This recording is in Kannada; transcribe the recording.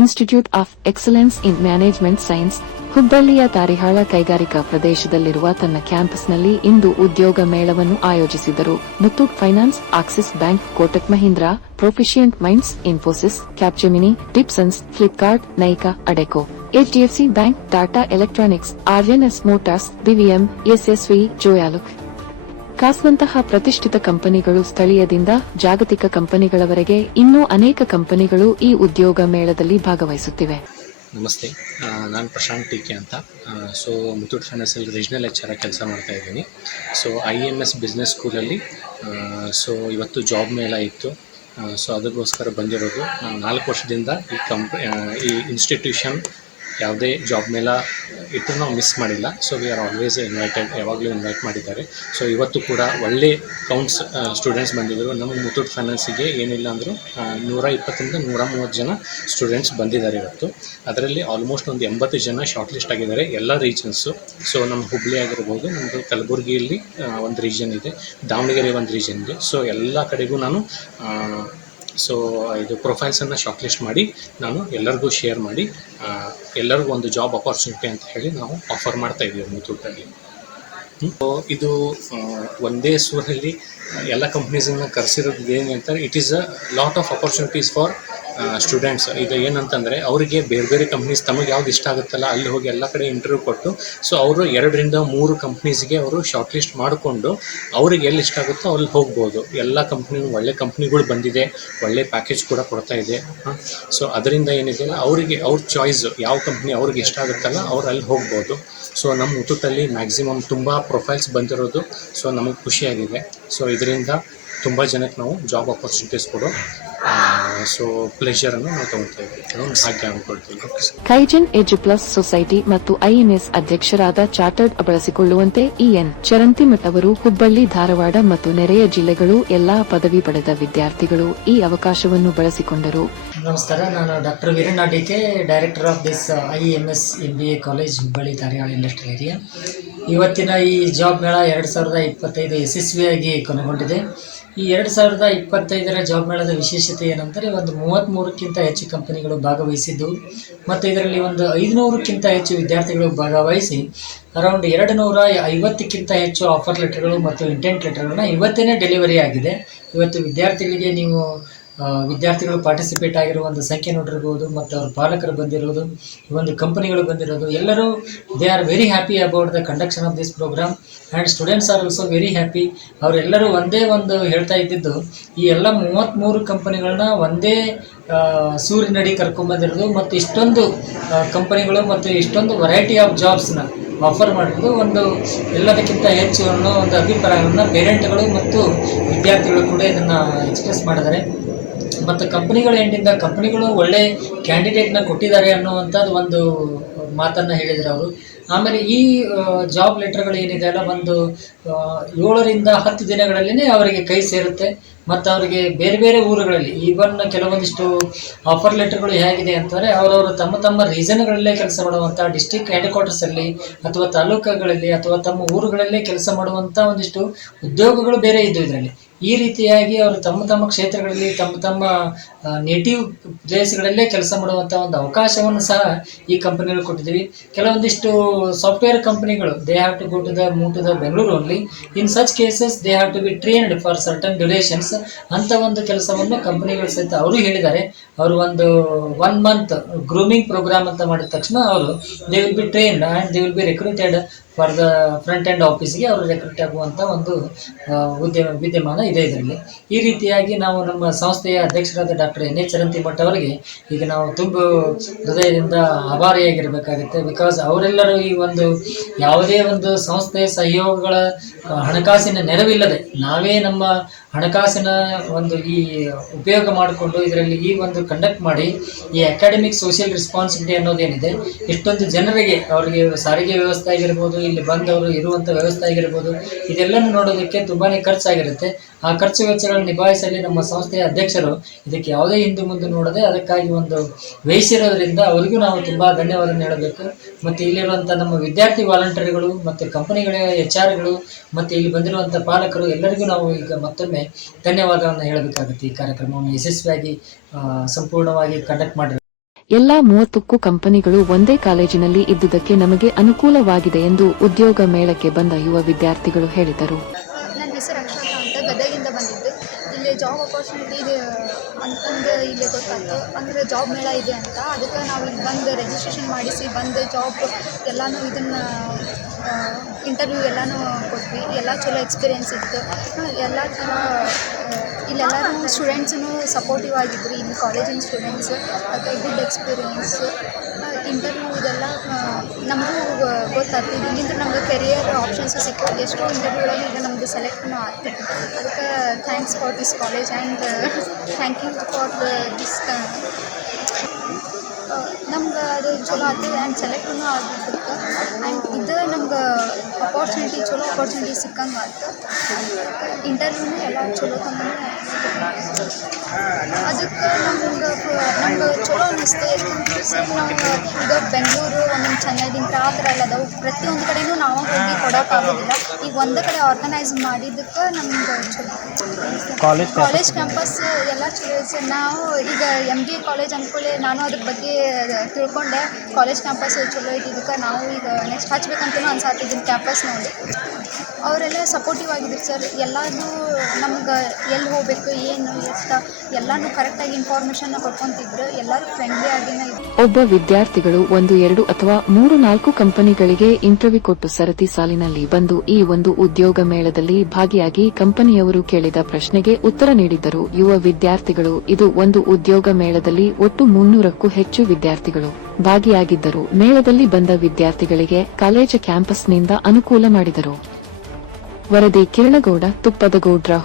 Institute of excellence in management science ಹುಬ್ಬಳ್ಳಿಯ ತಾರಿಹಾಳ ಕೈಗಾರಿಕಾ ಪ್ರದೇಶದಲ್ಲಿರುವ ತನ್ನ ಕ್ಯಾಂಪಸ್ನಲ್ಲಿ ಇಂದು ಉದ್ಯೋಗ ಮೇಳವನ್ನು ಆಯೋಜಿಸಿದರು. Muthoot finance Axis bank, Kotak Mahindra, proficient minds Infosys, Capgemini ಟಿಪ್ಸನ್ಸ್ Flipkart, Nykaa, Adecco, HDFC bank, Tata electronics RNS motors, BVM, SSV, ಜೋಯಾಲುಕ್. ಕಾಸ್ನಂತಹ ಪ್ರತಿಷ್ಠಿತ ಕಂಪನಿಗಳು ಸ್ಥಳೀಯದಿಂದ ಜಾಗತಿಕ ಕಂಪನಿಗಳವರೆಗೆ ಇನ್ನೂ ಅನೇಕ ಕಂಪನಿಗಳು ಈ ಉದ್ಯೋಗ ಮೇಳದಲ್ಲಿ ಭಾಗವಹಿಸುತ್ತಿವೆ. ನಮಸ್ತೆ. ನಾನು ಪ್ರಶಾಂತ್ ಟಿಕೆ ಅಂತ. ಸೊ, ಮುತ್ತೂಟ್ ಫೈನಾನ್ಸಲ್ಲಿ ರೀಜ್ನಲ್ ಎಚ್ ಆರ್ ಕೆಲಸ ಮಾಡ್ತಾ ಇದ್ದೀನಿ. So, I M S business ಸ್ಕೂಲಲ್ಲಿ ಸೊ, ಇವತ್ತು ಜಾಬ್ ಮೇಳ ಇತ್ತು. ಸೊ, ಅದಕ್ಕೋಸ್ಕರ ಬಂದಿರೋದು, ನಾಲ್ಕು ವರ್ಷದಿಂದ ಈ ಕಂಪ್ ಈ ಇನ್ಸ್ಟಿಟ್ಯೂಷನ್ ಯಾವುದೇ ಜಾಬ್ ಮೇಲೆ ಇಟ್ಟು ನಾವು ಮಿಸ್ ಮಾಡಿಲ್ಲ. So we are always invited ಯಾವಾಗಲೂ ಇನ್ವೈಟ್ ಮಾಡಿದ್ದಾರೆ. ಸೊ ಇವತ್ತು ಕೂಡ ಒಳ್ಳೆ ಕೌಂಟ್ಸ್ ಸ್ಟೂಡೆಂಟ್ಸ್ ಬಂದಿದ್ದರು ನಮ್ಮ ಮುತ್ತೂಟ್ ಫೈನಾನ್ಸಿಗೆ ಏನಿಲ್ಲ ಅಂದರೂ ನೂರ ಇಪ್ಪತ್ತರಿಂದ ನೂರ ಮೂವತ್ತು ಜನ ಸ್ಟೂಡೆಂಟ್ಸ್ ಬಂದಿದ್ದಾರೆ ಇವತ್ತು. ಅದರಲ್ಲಿ ಆಲ್ಮೋಸ್ಟ್ ಒಂದು ಎಂಬತ್ತು ಜನ ಶಾರ್ಟ್ ಲಿಸ್ಟ್ ಆಗಿದ್ದಾರೆ, ಎಲ್ಲ ರೀಜನ್ಸು ಸೊ ನಮ್ಮ ಹುಬ್ಳಿ ಆಗಿರ್ಬೋದು ನಮ್ಮದು ಕಲಬುರಗಿಯಲ್ಲಿ ಒಂದು ರೀಜನ್ ಇದೆ, ದಾವಣಗೆರೆ ಒಂದು ರೀಜನ್ ಇದೆ. ಸೊ ಎಲ್ಲ ಕಡೆಗೂ ನಾನು ಸೊ ಇದು ಪ್ರೊಫೈಲ್ಸನ್ನು ಶಾರ್ಟ್ ಲಿಸ್ಟ್ ಮಾಡಿ, ನಾನು ಎಲ್ಲರಿಗೂ ಶೇರ್ ಮಾಡಿ ಎಲ್ಲರಿಗೂ ಒಂದು ಜಾಬ್ ಅಪಾರ್ಚುನಿಟಿ ಅಂತ ಹೇಳಿ ನಾವು ಆಫರ್ ಮಾಡ್ತಾ ಇದ್ದೀವಿ ಮುತ್ತೂಟಲ್ಲಿ ಸೊ ಇದು ಒಂದೇ ಸೂರಲ್ಲಿ ಎಲ್ಲ ಕಂಪ್ನೀಸನ್ನು ಕರೆಸಿರೋದು ಏನು ಅಂತಾರೆ it is a lot of opportunities for students ಇದು ಏನಂತಂದರೆ ಅವರಿಗೆ ಬೇರೆ ಬೇರೆ ಕಂಪ್ನೀಸ್ ತಮಗೆ ಯಾವ್ದು ಇಷ್ಟ ಆಗುತ್ತಲ್ಲ, ಅಲ್ಲಿ ಹೋಗಿ ಎಲ್ಲ ಕಡೆ ಇಂಟರ್ವ್ಯೂ ಕೊಟ್ಟು ಸೊ ಅವರು ಎರಡರಿಂದ ಮೂರು ಕಂಪ್ನೀಸ್ಗೆ ಅವರು ಶಾರ್ಟ್ ಲಿಸ್ಟ್ ಮಾಡಿಕೊಂಡು ಅವ್ರಿಗೆ ಎಲ್ಲಿ ಇಷ್ಟ ಆಗುತ್ತೋ ಅಲ್ಲಿ ಹೋಗ್ಬೋದು. ಎಲ್ಲ ಕಂಪ್ನಿ ಒಳ್ಳೆ ಕಂಪ್ನಿಗಳು ಬಂದಿದೆ, ಒಳ್ಳೆ ಪ್ಯಾಕೇಜ್ ಕೂಡ ಕೊಡ್ತಾ ಇದೆ. ಸೊ ಅದರಿಂದ ಏನಿದೆ ಅವರಿಗೆ ಅವ್ರ ಚಾಯ್ಸ್ ಯಾವ ಕಂಪ್ನಿ ಅವ್ರಿಗೆ ಇಷ್ಟ ಆಗುತ್ತಲ್ಲ, ಅವ್ರು ಅಲ್ಲಿ ಹೋಗ್ಬೋದು. ಸೊ ನಮ್ಮ ಮುತ್ತೂಟಲ್ಲಿ ಮ್ಯಾಕ್ಸಿಮಮ್ ತುಂಬ ಪ್ರೊಫೈಲ್ಸ್ ಬಂದಿರೋದು ಸೊ ನಮಗೆ ಖುಷಿಯಾಗಿದೆ. ಸೊ ಇದರಿಂದ ತುಂಬ ಜನಕ್ಕೆ ನಾವು ಜಾಬ್ ಅಪರ್ಚುನಿಟೀಸ್ ಕೊಡೋ ಸೊ ಪ್ಲೆಷರನ್ನು ನಾವು ತಗೊಳ್ತೇವೆ. ಕೈಜನ್ ಎಜು ಪ್ಲಸ್ ಸೊಸೈಟಿ ಮತ್ತು ಐಎನ್ಎಸ್ ಅಧ್ಯಕ್ಷರಾದ ಚಾರ್ಟರ್ಡ್ ಬಳಸಿಕೊಳ್ಳುವಂತೆ ಇಎನ್ ಚರಂತಿಮಠ್ ಅವರು ಹುಬ್ಬಳ್ಳಿ ಧಾರವಾಡ ಮತ್ತು ನೆರೆಯ ಜಿಲ್ಲೆಗಳು ಎಲ್ಲಾ ಪದವಿ ಪಡೆದ ವಿದ್ಯಾರ್ಥಿಗಳು ಈ ಅವಕಾಶವನ್ನು ಬಳಸಿಕೊಂಡರು. ನಮಸ್ಕಾರ ನಾನು doctor Veeranna DK director of this IMS M B A college Hubballi Dharwad industrial area. ಇವತ್ತಿನ ಈ ಜಾಬ್ ಮೇಳ ಎರಡು ಸಾವಿರದ ಇಪ್ಪತ್ತೈದು ಯಶಸ್ವಿಯಾಗಿ ಕೊನೆಗೊಂಡಿದೆ. ಈ ಎರಡು ಸಾವಿರದ ಇಪ್ಪತ್ತೈದರ ಜಾಬ್ ಮೇಳದ ವಿಶೇಷತೆ ಏನಂದರೆ ಒಂದು ಮೂವತ್ತ್ಮೂರಕ್ಕಿಂತ ಹೆಚ್ಚು ಕಂಪನಿಗಳು ಭಾಗವಹಿಸಿದ್ದು ಮತ್ತು ಇದರಲ್ಲಿ ಒಂದು ಐದುನೂರಕ್ಕಿಂತ ಹೆಚ್ಚು ವಿದ್ಯಾರ್ಥಿಗಳು ಭಾಗವಹಿಸಿ ಅರೌಂಡ್ ಎರಡು ನೂರ ಐವತ್ತಕ್ಕಿಂತ ಹೆಚ್ಚು ಆಫರ್ ಲೆಟರ್ಗಳು ಮತ್ತು ಇಂಟೆಂಟ್ ಲೆಟರ್ಗಳನ್ನ ಇವತ್ತೇ ಡೆಲಿವರಿ ಆಗಿದೆ. ಇವತ್ತು ವಿದ್ಯಾರ್ಥಿಗಳಿಗೆ ನೀವು ವಿದ್ಯಾರ್ಥಿಗಳು ಪಾರ್ಟಿಸಿಪೇಟ್ ಆಗಿರೋ ಒಂದು ಸಂಖ್ಯೆ ನೋಡಿರ್ಬೋದು, ಮತ್ತು ಅವ್ರ ಪಾಲಕರು ಬಂದಿರೋದು, ಈ ಒಂದು ಕಂಪನಿಗಳು ಬಂದಿರೋದು, ಎಲ್ಲರೂ they are very happy about the conduction of this program and students are also very happy ಅವರೆಲ್ಲರೂ ಒಂದೇ ಒಂದು ಹೇಳ್ತಾ ಇದ್ದಿದ್ದು, ಈ ಎಲ್ಲ ಮೂವತ್ತ್ಮೂರು ಕಂಪನಿಗಳನ್ನ ಒಂದೇ ಸೂರ್ಯನಡಿ ಕರ್ಕೊಂಬಂದಿರೋದು ಮತ್ತು ಇಷ್ಟೊಂದು ಕಂಪನಿಗಳು ಮತ್ತು ಇಷ್ಟೊಂದು ವೆರೈಟಿ ಆಫ್ ಜಾಬ್ಸ್ನ ಆಫರ್ ಮಾಡಿರೋದು. ಒಂದು ಎಲ್ಲದಕ್ಕಿಂತ ಹೆಚ್ಚು ಅನ್ನೋ ಒಂದು ಅಭಿಪ್ರಾಯವನ್ನು ಪೇರೆಂಟ್ಗಳು ಮತ್ತು ವಿದ್ಯಾರ್ಥಿಗಳು ಕೂಡ ಇದನ್ನು ಎಕ್ಸ್ಪ್ರೆಸ್ ಮಾಡಿದ್ದಾರೆ. ಮತ್ತು ಕಂಪ್ನಿಗಳ ಎಂಡಿಂದ ಕಂಪ್ನಿಗಳು ಒಳ್ಳೆ ಕ್ಯಾಂಡಿಡೇಟ್ನ ಕೊಟ್ಟಿದ್ದಾರೆ ಅನ್ನುವಂಥದ್ದು ಒಂದು ಮಾತನ್ನು ಹೇಳಿದರು ಅವರು. ಆಮೇಲೆ ಈ ಜಾಬ್ ಲೆಟರ್ಗಳು ಏನಿದೆ ಅಲ್ಲ, ಒಂದು ಏಳರಿಂದ ಹತ್ತು ದಿನಗಳಲ್ಲಿನೇ ಅವರಿಗೆ ಕೈ ಸೇರುತ್ತೆ. ಮತ್ತು ಅವರಿಗೆ ಬೇರೆ ಬೇರೆ ಊರುಗಳಲ್ಲಿ, ಈವನ್ ಕೆಲವೊಂದಿಷ್ಟು ಆಫರ್ ಲೆಟರ್ಗಳು ಹೇಗಿದೆ ಅಂತಂದರೆ, ಅವರವರು ತಮ್ಮ ತಮ್ಮ ರೀಸನ್ಗಳಲ್ಲೇ ಕೆಲಸ ಮಾಡುವಂಥ ಡಿಸ್ಟಿಕ್ ಹೆಡ್ ಕ್ವಾರ್ಟರ್ಸಲ್ಲಿ ಅಥವಾ ತಾಲೂಕುಗಳಲ್ಲಿ ಅಥವಾ ತಮ್ಮ ಊರುಗಳಲ್ಲೇ ಕೆಲಸ ಮಾಡುವಂಥ ಒಂದಿಷ್ಟು ಉದ್ಯೋಗಗಳು ಬೇರೆ ಇದ್ದು ಇದರಲ್ಲಿ. ಈ ರೀತಿಯಾಗಿ ಅವರು ತಮ್ಮ ತಮ್ಮ ಕ್ಷೇತ್ರಗಳಲ್ಲಿ ತಮ್ಮ ತಮ್ಮ ನೇಟಿವ್ ಪ್ಲೇಸ್ಗಳಲ್ಲೇ ಕೆಲಸ ಮಾಡುವಂಥ ಒಂದು ಅವಕಾಶವನ್ನು ಸಹ ಈ ಕಂಪನಿಗಳು ಕೊಟ್ಟಿದ್ದೀವಿ. ಕೆಲವೊಂದಿಷ್ಟು ಸಾಫ್ಟ್ವೇರ್ ಕಂಪನಿಗಳು they have to go to the move to the Bengaluru only in such cases they have to be trained for certain durations ಅಂತ ಒಂದು ಕೆಲಸವನ್ನು ಕಂಪನಿಗಳು ಸಹಿತ ಅವರು ಹೇಳಿದ್ದಾರೆ. ಅವರು ಒಂದು ಒನ್ ಮಂತ್ ಗ್ರೂಮಿಂಗ್ ಪ್ರೋಗ್ರಾಮ್ ಅಂತ ಮಾಡಿದ ತಕ್ಷಣ ಅವರು they will be trained and they will be recruited for the front end ಆಫೀಸ್ಗೆ ಅವರು ರೆಕ್ರೂಟ್ ಆಗುವಂಥ ಒಂದು ಉದ್ಯಮ, ವಿದ್ಯಮಾನ ಇದೆ ಇದರಲ್ಲಿ. ಈ ರೀತಿಯಾಗಿ ನಾವು ನಮ್ಮ ಸಂಸ್ಥೆಯ ಅಧ್ಯಕ್ಷರಾದ ಡಾಕ್ಟರ್ ಎನ್ ಎಚ್ ಚರಂತಿಮಠ್ ಅವರಿಗೆ ಈಗ ನಾವು ತುಂಬ ಹೃದಯದಿಂದ ಆಭಾರಿಯಾಗಿರಬೇಕಾಗುತ್ತೆ. ಬಿಕಾಸ್ ಅವರೆಲ್ಲರೂ ಈ ಒಂದು ಯಾವುದೇ ಒಂದು ಸಂಸ್ಥೆ ಸಹಯೋಗಗಳ ಹಣಕಾಸಿನ ನೆರವಿಲ್ಲದೆ ನಾವೇ ನಮ್ಮ ಹಣಕಾಸಿನ ಒಂದು ಈ ಉಪಯೋಗ ಮಾಡಿಕೊಂಡು ಇದರಲ್ಲಿ ಈ ಒಂದು ಕಂಡಕ್ಟ್ ಮಾಡಿ ಈ ಅಕಾಡೆಮಿಕ್ ಸೋಷಿಯಲ್ ರೆಸ್ಪಾನ್ಸಿಬಿಲಿಟಿ ಅನ್ನೋದೇನಿದೆ, ಇಷ್ಟೊಂದು ಜನರಿಗೆ ಅವರಿಗೆ ಸಾರಿಗೆ ವ್ಯವಸ್ಥೆ ಆಗಿರ್ಬೋದು ಇಲ್ಲಿ ಬಂದವರು ಇರುವಂಥ ವ್ಯವಸ್ಥೆ ಆಗಿರ್ಬೋದು, ಇದೆಲ್ಲನೂ ನೋಡೋದಕ್ಕೆ ತುಂಬಾ ಖರ್ಚಾಗಿರುತ್ತೆ. ಆ ಖರ್ಚು ವೆಚ್ಚಗಳನ್ನು ನಿಭಾಯಿಸಲಿ ನಮ್ಮ ಸಂಸ್ಥೆಯ ಅಧ್ಯಕ್ಷರು. ಇದಕ್ಕೆ ಯಾವುದೇ ಹಿಂದೆ ಮುಂದೆ ನೋಡದೆ ಅದಕ್ಕಾಗಿ ಒಂದು ವಹಿಸಿರೋದ್ರಿಂದ ಅವರಿಗೂ ನಾವು ತುಂಬ ಧನ್ಯವಾದ ಹೇಳಬೇಕು. ಮತ್ತು ಇಲ್ಲಿರುವಂಥ ನಮ್ಮ ವಿದ್ಯಾರ್ಥಿ ವಾಲಂಟಿಯರ್ಗಳು ಮತ್ತು ಕಂಪನಿಗಳ ಎಚ್ ಆರ್ಗಳು ಮತ್ತು ಇಲ್ಲಿ ಬಂದಿರುವಂಥ ಪಾಲಕರು ಎಲ್ಲರಿಗೂ ನಾವು ಈಗ ಮತ್ತೊಮ್ಮೆ ಧನ್ಯವಾದವನ್ನು ಹೇಳಬೇಕಾಗುತ್ತೆ. ಈ ಕಾರ್ಯಕ್ರಮವನ್ನು ಯಶಸ್ವಿಯಾಗಿ ಸಂಪೂರ್ಣವಾಗಿ ಕಂಡಕ್ಟ್ ಮಾಡಿರೋ ಎಲ್ಲಾ ಮೂವತ್ತಕ್ಕೂ ಕಂಪನಿಗಳು ಒಂದೇ ಕಾಲೇಜಿನಲ್ಲಿ ಇದ್ದುದಕ್ಕೆ ನಮಗೆ ಅನುಕೂಲವಾಗಿದೆ ಎಂದು ಉದ್ಯೋಗ ಮೇಳಕ್ಕೆ ಬಂದ ಯುವ ವಿದ್ಯಾರ್ಥಿಗಳು ಹೇಳಿದರು. ನನ್ನ ಹೆಸರು ಅಕ್ಷತಾ ಅಂತ ಗದಗಿಂದ ಬಂದಿದ್ದು. ಇಲ್ಲಿ ಜಾಬ್ ಅಪರ್ಚುನಿಟಿ ಅಂತಂದು ಇಲ್ಲಿ ಗೊತ್ತಾಯ್ತು. ಅಂದರೆ ಜಾಬ್ ಮೇಳ ಇದೆ ಅಂತ. ಅದಕ್ಕೆ ನಾವು ಇಲ್ಲಿ ಬಂದು ರಿಜಿಸ್ಟ್ರೇಷನ್ ಮಾಡಿಸಿ, ಬಂದು ಜಾಬ್ ಎಲ್ಲನೂ ಇದನ್ನು ಇಂಟರ್ವ್ಯೂ ಎಲ್ಲನೂ ಕೊಟ್ವಿ. ಎಲ್ಲ ಚಲೋ ಎಕ್ಸ್ಪೀರಿಯೆನ್ಸ್ ಇತ್ತು. ಎಲ್ಲ ಥರ ಇಲ್ಲೆಲ್ಲರೂ ಸ್ಟೂಡೆಂಟ್ಸೂ ಸಪೋರ್ಟಿವ್ ಆಗಿದ್ರು. ಇಲ್ಲಿ ಕಾಲೇಜಿನ ಸ್ಟೂಡೆಂಟ್ಸ್ ಮತ್ತು ಗುಡ್ ಎಕ್ಸ್ಪೀರಿಯನ್ಸ್ ಇಂಟರ್ವ್ಯೂ ಇದೆಲ್ಲ ನಮಗೂ ಗೊತ್ತಾಗ್ತದೆ ಇಲ್ಲಿಂದ ನಮ್ಗೆ ಕೆರಿಯರ್ ಆಪ್ಷನ್ಸು ಸಿಕ್ಕಿ ಎಷ್ಟೋ ಇಂಟರ್ವ್ಯೂಗಳಲ್ಲಿ ಈಗ ನಮಗೆ ಸೆಲೆಕ್ಟ್ನೂ ಆಗ್ತದೆ. ಅದಕ್ಕೆ thanks for this college and thank you for this ನಮ್ಗೆ ಅದು ಚಲೋ ಆಗ್ತದೆ. ಆ್ಯಂಡ್ ಸೆಲೆಕ್ಟೂ ಆಗಿದ್ದಕ್ಕೆ ಆ್ಯಂಡ್ ಇದು ನಮ್ಗೆ ಅಪಾರ್ಚುನಿಟಿ ಚಲೋ ಅಪಾರ್ಚುನಿಟಿ ಸಿಕ್ಕಂಗೆ ಆಯ್ತು ಇಂಟರ್ವ್ಯೂನು ಎಲ್ಲ ಚಲೋ ತಂದ್ರೆ ಅದಕ್ಕೆ ನಮ್ಗೆ ನಮ್ಗೆ ಚಲೋ ಅನ್ನಿಸ್ತು ನಾವು ಈಗ ಬೆಂಗಳೂರು ಒಂದೊಂದು ಚೆನ್ನೈದಿಂದ ಆ ಥರ ಎಲ್ಲ ಅದಾವೆ. ಪ್ರತಿಯೊಂದು ಕಡೆನೂ ನಾವು ಹೋಗಿ ಕೊಡೋಕ್ಕಾಗೋದಿಲ್ಲ ಈಗ ಒಂದು ಕಡೆ ಆರ್ಗನೈಸ್ ಮಾಡಿದ್ದಕ್ಕೆ ನಮ್ಗೆ ಚಲೋ. ಕಾಲೇಜ್ ಕಾಲೇಜ್ ಕ್ಯಾಂಪಸ್ ಎಲ್ಲ ಚಲೋ ಇದೆ ಸರ್ ನಾವು ಈಗ ಎಂ ಬಿ ಎ ಕಾಲೇಜ್ ಅಂದ್ಕೊಳ್ಳಿ ನಾನು ಅದ್ರ ಬಗ್ಗೆ ತಿಳ್ಕೊಂಡೆ. ಕಾಲೇಜ್ ಕ್ಯಾಂಪಸ್ ಚಲೋ ಐತಿ ಇದಕ್ಕೆ ನಾವು ಈಗ ನೆಕ್ಸ್ಟ್ ಹಚ್ಬೇಕಂತಲೂ ಅನ್ಸಾತಿದ್ದೀನಿ ಕ್ಯಾಂಪಸ್ ನೋಡಿ ಅವರೆಲ್ಲ ಸಪೋರ್ಟಿವ್ ಆಗಿದ್ರು ಸರ್ ಎಲ್ಲದೂ ನಮ್ಗೆ ಎಲ್ಲಿ ಹೋಗ್ಬೇಕು, ಏನು ಎತ್ತ ಎಲ್ಲನೂ ಕರೆಕ್ಟಾಗಿ ಇನ್ಫಾರ್ಮೇಷನ್ನ ಕೊಡ್ಕೊತಿದ್ರು ಎಲ್ಲರೂ ಫ್ರೆಂಡ್ಲಿ ಆಗಿನೇ ಒಬ್ಬ ವಿದ್ಯಾರ್ಥಿಗಳು ಒಂದು, ಎರಡು ಅಥವಾ ಮೂರು, ನಾಲ್ಕು ಕಂಪನಿಗಳಿಗೆ ಇಂಟರ್ವ್ಯೂ ಕೊಟ್ಟು ಸರತಿ ಸಾಲಿನಲ್ಲಿ ಬಂದು ಈ ಒಂದು ಉದ್ಯೋಗ ಮೇಳದಲ್ಲಿ ಭಾಗಿಯಾಗಿ ಕಂಪನಿಯವರು ಕೇಳಿದ ಪ್ರಶ್ನೆಗೆ ಉತ್ತರ ನೀಡಿದ್ದರು. ಯುವ ವಿದ್ಯಾರ್ಥಿಗಳು, ಇದು ಒಂದು ಉದ್ಯೋಗ ಮೇಳದಲ್ಲಿ ಒಟ್ಟು ಮುನ್ನೂರಕ್ಕೂ ಹೆಚ್ಚು ವಿದ್ಯಾರ್ಥಿಗಳು. ಭಾಗಿಯಾಗಿದ್ದರು. ಮೇಳದಲ್ಲಿ ಬಂದ ವಿದ್ಯಾರ್ಥಿಗಳಿಗೆ ಕಾಲೇಜು ಕ್ಯಾಂಪಸ್ನಿಂದ ಅನುಕೂಲ ಮಾಡಿದರು. ವರದಿ ಕಿರಣಗೌಡ ತುಪ್ಪದಗೌಡ್ರ